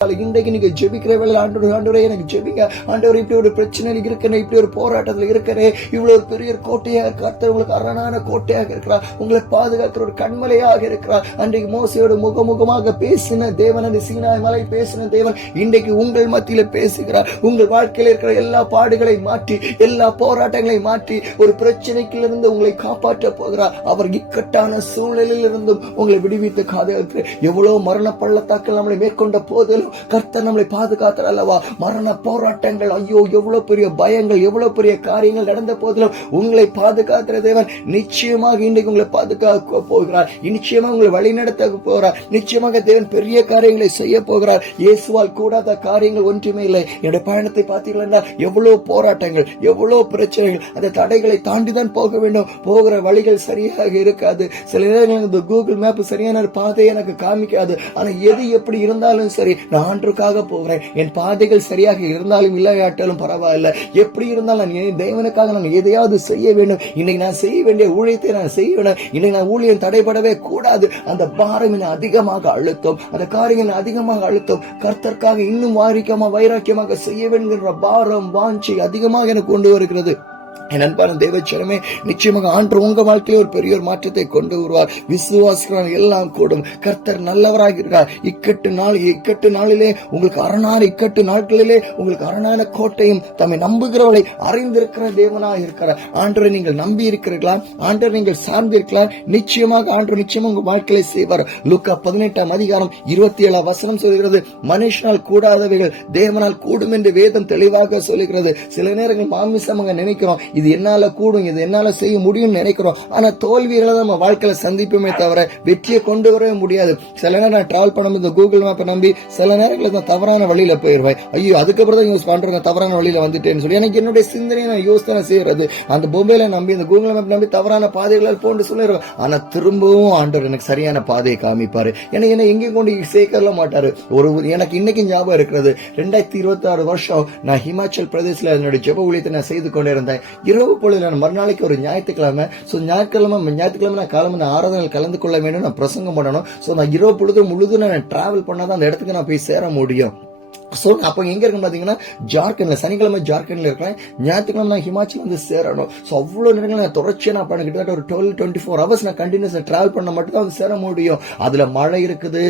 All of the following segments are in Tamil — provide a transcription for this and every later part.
இன்றைக்கு நீங்க ஜெபிக்கிற வேலை ஆண்டவரே எனக்கு ஜெபிங்க ஆண்டவர், இப்படி ஒரு பிரச்சனை இருக்கிறேன், இப்படி ஒரு போராட்டத்தில் இருக்கிறேன், இவ்வளவு ஒரு பெரிய கோட்டையாக கர்த்தர் உங்களுக்கு அரணான கோட்டையாக இருக்கிறார், உங்களை பாதுகாக்கிற ஒரு கண்மலையாக இருக்கிறார். அன்றைக்கு மோசையோடு முகமுகமாக பேசின தேவன், அந்த சீனாய் மலை பேசின தேவன் இன்றைக்கு உங்கள் மத்தியில பேசுகிறார். உங்கள் வாழ்க்கையில் இருக்கிற எல்லா பாடுகளை மாற்றி, எல்லா போராட்டங்களை மாற்றி, ஒரு பிரச்சனைக்கு இருந்து உங்களை காப்பாற்ற போகிறார். அவர் இக்கட்டான சூழ்நிலையில் இருந்தும் உங்களை விடுவித்து காதலித்து, எவ்வளவு மரண பள்ளத்தாக்கள் நம்மளை மேற்கொண்ட போதிலும் கர்த்தர் நம்மளை பாதுகாத்தார் அல்லவா. மரண போராட்டங்கள், ஐயோ எவ்வளவு பெரிய பயங்கள், எவ்வளவு பெரிய காரியங்கள் நடந்த போதிலும் உங்களை பாதுகாக்கிற தேவன் நிச்சயமாக இன்றைக்கு உங்களை பாதுகாக்க போகிறார். நிச்சயமாக உங்களை வழி நடத்த போகிறார். நிச்சயமாக தேவன் பெரிய காரியங்களை செய்ய போகிறார். இயேசுவால் கூடாத காரியங்கள் ஒன்றுமே இல்லை. என்னுடைய பயணத்தை பார்த்தீங்கன்னா எவ்வளவு போராட்டங்கள், எவ்வளவு பிரச்சனைகள், அந்த தடைகளை தாண்டிதான் போக வேண்டும். போகிற வழிகள் சரியாக இருக்காது. சில நேரங்கள் கூகுள் மேப் சரியான பாதையை எனக்கு காமிக்காது. ஆனா எது எப்படி இருந்தாலும் சரி, நான் ஆண்டவருக்காக போகிறேன். என் பாதைகள் சரியாக இருந்தாலும் இல்லாட்டாலும் பரவாயில்ல, எப்படி இருந்தாலும் நான் தேவனுக்காக நான் எதையாவது செய்ய வேண்டும். இன்னைக்கு நான் செய்ய வேண்டிய ஊழியத்தை நான் செய்ய வேண்டும். இன்னைக்கு நான் ஊழியம் தடைபடவே கூடாது. அந்த பாரம் என்ன அதிகமாக அழுத்தம், அந்த காரியங்கள் அதிகமாக அழுத்தம், கர்த்தருக்காக இன்னும் வைராக்கியமாக செய்ய வேண்டும் என்ற பாரம் வாஞ்சி அதிகமாக எனக்கு கொண்டு வருகிறது. என் அன்பான தேவச்சனமே, நிச்சயமாக ஆண்டவர் உங்க வாழ்க்கையில ஒரு பெரிய ஒரு மாற்றத்தை கொண்டு வருவார். விசுவாசிகள் எல்லாம் கூடும். கர்த்தர் நல்லவராக இருக்கிறார். இக்கட்டு நாளிலே உங்களுக்கு அரணான, இக்கட்டு நாட்களிலே உங்களுக்கு அரணான கோட்டையும் தம்மை நம்புகிறவர்களை அறிந்திருக்கிற தேவனாக இருக்கிறார். ஆண்டவரை நீங்கள் நம்பி இருக்கிறீர்களா? ஆண்டவரை நீங்கள் சார்ந்திருக்கலாம். நிச்சயமாக ஆண்டவர் நிச்சயமாக உங்க வாழ்க்கையை செய்வார். லூக்கா 18:27 சொல்கிறது, மனுஷனால் கூடாதவைகள் தேவனால் கூடும் என்று வேதம் தெளிவாக சொல்லுகிறது. சில நேரங்கள் மாமிசமாக நினைக்கிறோம், இது என்னால கூடும், இது என்னால செய்ய முடியும் நினைக்கிறோம். ஆனா தோல்விகளை நம்ம வாழ்க்கையில சந்திப்போமே தவிர வெற்றியை கொண்டு வரவே முடியாது. சில நேரம் நான் டிராவல் பண்ணும்போது இந்த கூகுள் மேப்பை நம்பி சில நேரங்களில் நான் தவறான வழியில போயிருவேன். ஐயோ அதுக்கப்புறம் தான் யூஸ் பண்றேன், தவறான வழியில வந்துட்டேன்னு சொல்லி எனக்கு என்னுடைய சிந்தனையை நான் யோசனை செய்யறது. அந்த மொபைலை நம்பி, இந்த கூகுள் மேப் நம்பி தவறான பாதைகளால் போன்று சொல்லிடுவேன். ஆனா திரும்பவும் ஆண்டவர் எனக்கு சரியான பாதையை காமிப்பாரு. எனக்கு என்ன எங்கேயும் கொண்டு சேர்க்கல மாட்டாரு. எனக்கு இன்னைக்கு ஞாபகம் இருக்கிறது, 2026 வருஷம் நான் ஹிமாச்சல் பிரதேசல என்னுடைய ஜெப ஊழியத்தை நான் செய்து கொண்டிருந்தேன். இரவு பொழுது நான் மறுநாளைக்கு ஒரு ஞாயிற்றுக்கிழமை ஞாயிற்றுக்கிழமை நான் காலம்பு ஆராதனையில் கலந்து கொள்ள வேண்டும், நான் பிரசங்கம் பண்ணணும். நான் இரவு பொழுது முழுதும் நான் டிராவல் பண்ணாதான் அந்த இடத்துக்கு நான் போய் சேர முடியும். அப்ப எங்க இருக்கு பாத்தீங்கன்னா ஜார்க்கண்ட்ல, சனிக்கிழமை ஜார்க்கண்ட்ல இருக்கிறேன், ஞாயிற்றுக்கிழமை நான் ஹிமாச்சல் வந்து சேரணும். அவ்வளவு நேரங்கள் நான் தொடர்ச்சியா நான் பண்ண கிட்டத்தட்ட ஒரு 12-24 ஹவர்ஸ் நான் கண்டினியூஸா டிராவல் பண்ண மட்டும் தான் வந்து சேர முடியும். அதுல மழை இருக்குது,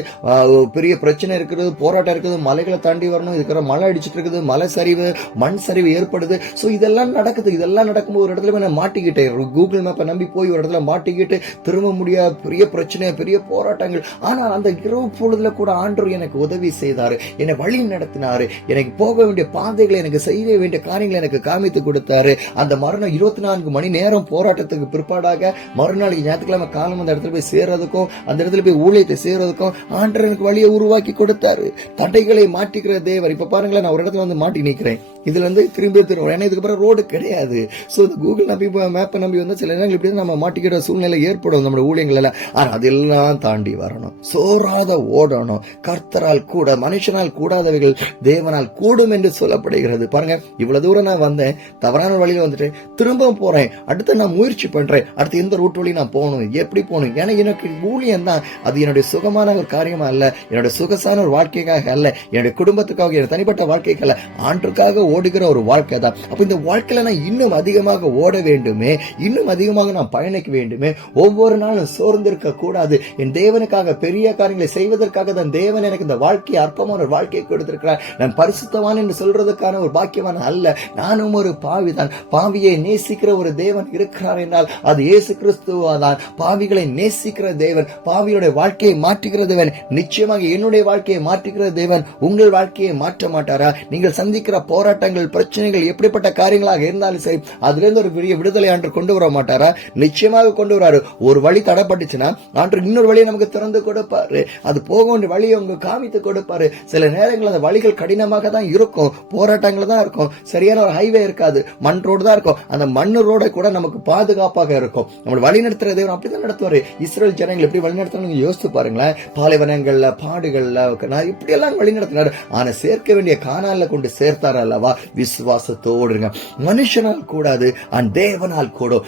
பெரிய பிரச்சனை இருக்குது, போராட்டம் இருக்குது, மலைகளை தாண்டி வரணும், இதுக்கிற மழை அடிச்சுட்டு இருக்குது, மலை சரிவு, மண் சரிவு ஏற்படுது. இதெல்லாம் நடக்குது. இதெல்லாம் நடக்கும்போது ஒரு இடத்துல நான் மாட்டிக்கிட்டேன். கூகுள் மேப்பை நம்பி போய் ஒரு இடத்துல மாட்டிக்கிட்டு திரும்ப முடியாத பெரிய பிரச்சனை, பெரிய போராட்டங்கள். ஆனா அந்த இரவு பொழுதுல கூட ஆண்டவர் எனக்கு உதவி செய்தாரு, என்னை வழி நடத்தினாரு, எனக்கு போக வேண்டிய பாதைகளை, எனக்கு செய்ய வேண்டிய காரியங்களை எனக்கு காமித்து கொடுத்தாரு. அந்த மறுநாள் 24 மணி நேரம் போராட்டத்துக்கு பிற்பாடாக மறுநாளைக்கு ஞாயிற்றுக்கிழமை காலம் அந்த இடத்துல போய் சேர்றதுக்கும், அந்த இடத்துல போய் ஊழியத்தை சேர்றதுக்கும் ஆண்டவர் எனக்கு வழியை உருவாக்கி கொடுத்தாரு. தடைகளை மாட்டிக்கிற தேவர். இப்ப பாருங்களேன், நான் ஒரு இடத்துல வந்து மாட்டி நிக்கிறேன். இதுல இருந்து திரும்ப ஏன்னா இதுக்கு அப்புறம் ரோடு கிடையாது. இந்த கூகுள் நம்பி மேப்பை நம்பி வந்து சில நேரங்கள் இப்படி நம்ம மாட்டிக்கிற சூழ்நிலை ஏற்படும் நம்ம ஊழியங்கள் எல்லாம். ஆனா அதெல்லாம் தாண்டி வரணும், சோறாத ஓடணும். கர்த்தரால் கூட, மனுஷனால் கூடாதவைகள் தேவனால் கூடும் என்று சொல்லப்படுகிறது. பாருங்க, இவ்வளவு தூரம் நான் வந்தேன், தவறான வழியில வந்துட்டேன், திரும்ப போறேன், அடுத்து நான் முயற்சி பண்றேன், அடுத்து எந்த ரூட் வழி நான் போகணும், எப்படி போகணும். ஏன்னா எனக்கு ஊழியம் தான், அது என்னுடைய சுகமான ஒரு காரியமா அல்ல, என்னுடைய சுகசான ஒரு வாழ்க்கைக்காக அல்ல, என்னுடைய குடும்பத்துக்காக, என்னுடைய தனிப்பட்ட வாழ்க்கைக்கு அல்ல, ஆண்டுக்காக ஓடுகிற ஒரு வாழ்க்கை தான். அப்ப இந்த வாழ்க்கையில நான் இன்னும் அதிகமாக ஓட வேண்டுமே, இன்னும் அதிகமாக நான் பயணிக்க வேண்டுமே, ஒவ்வொரு நாளும் சோர்ந்திருக்க கூடாது. என் தேவனுக்காக பெரிய காரியங்களை செய்வதற்காக தான் தேவன் எனக்கு இந்த வாழ்க்கையை, அற்பமான ஒரு வாழ்க்கையை கொடுத்திருக்கிறார். நான் பரிசுத்தவான் என்று சொல்றதுக்கான ஒரு பாக்கியவான் அல்ல, நானும் ஒரு பாவிதான். பாவியை நேசிக்கிற ஒரு தேவன் இருக்கிறார் என்றால் அது இயேசு கிறிஸ்துவாதான். பாவிகளை நேசிக்கிற தேவன், பாவியுடைய வாழ்க்கையை மாற்றுகிற தேவன், நிச்சயமாக என்னுடைய வாழ்க்கையை மாற்றுகிற தேவன் உங்கள் வாழ்க்கையை மாற்ற மாட்டாரா? நீங்கள் சந்திக்கிற போராட்டங்கள், பிரச்சனைகள் எப்படிப்பட்ட காரியங்களாக இருந்தாலும் சரி, அதுல இருந்து ஒரு பெரிய விடுதலை ஆண்டு கொண்டு வர மாட்டாரா? நிச்சயமாக கொண்டு வராரு. ஒரு வழி தடைப்பட்டுச்சுன்னா ஆண்டு இன்னொரு வழியை நமக்கு திறந்து கொடுப்பாரு. அது போக வேண்டிய வழியை உங்க காமித்து கொடுப்பாரு. சில நேரங்கள் அந்த வழிகள் கடினமாக தான் இருக்கும், போராட்டங்கள் தான் இருக்கும், சரியான ஒரு ஹைவே இருக்காது, மண் ரோடு தான் இருக்கும். அந்த மண் ரோட கூட நமக்கு பாதுகாப்பாக இருக்கும். நம்ம வழி நடத்துற தேவன் அப்படிதான் நடத்துவாரு. இஸ்ரேல் ஜனங்கள் எப்படி வழி நடத்துறாங்க யோசித்து பாருங்களேன். பாலைவனங்கள்ல, பாடுகள்ல இப்படி எல்லாம் வழி நடத்தினாரு. ஆனா சேர்க்க வேண்டிய கானால கொண்டு சேர்த்தார் அல்லவா? விசுவாசத்தோடு மனுஷனால் கூடாது, தேவனால் கூடும்.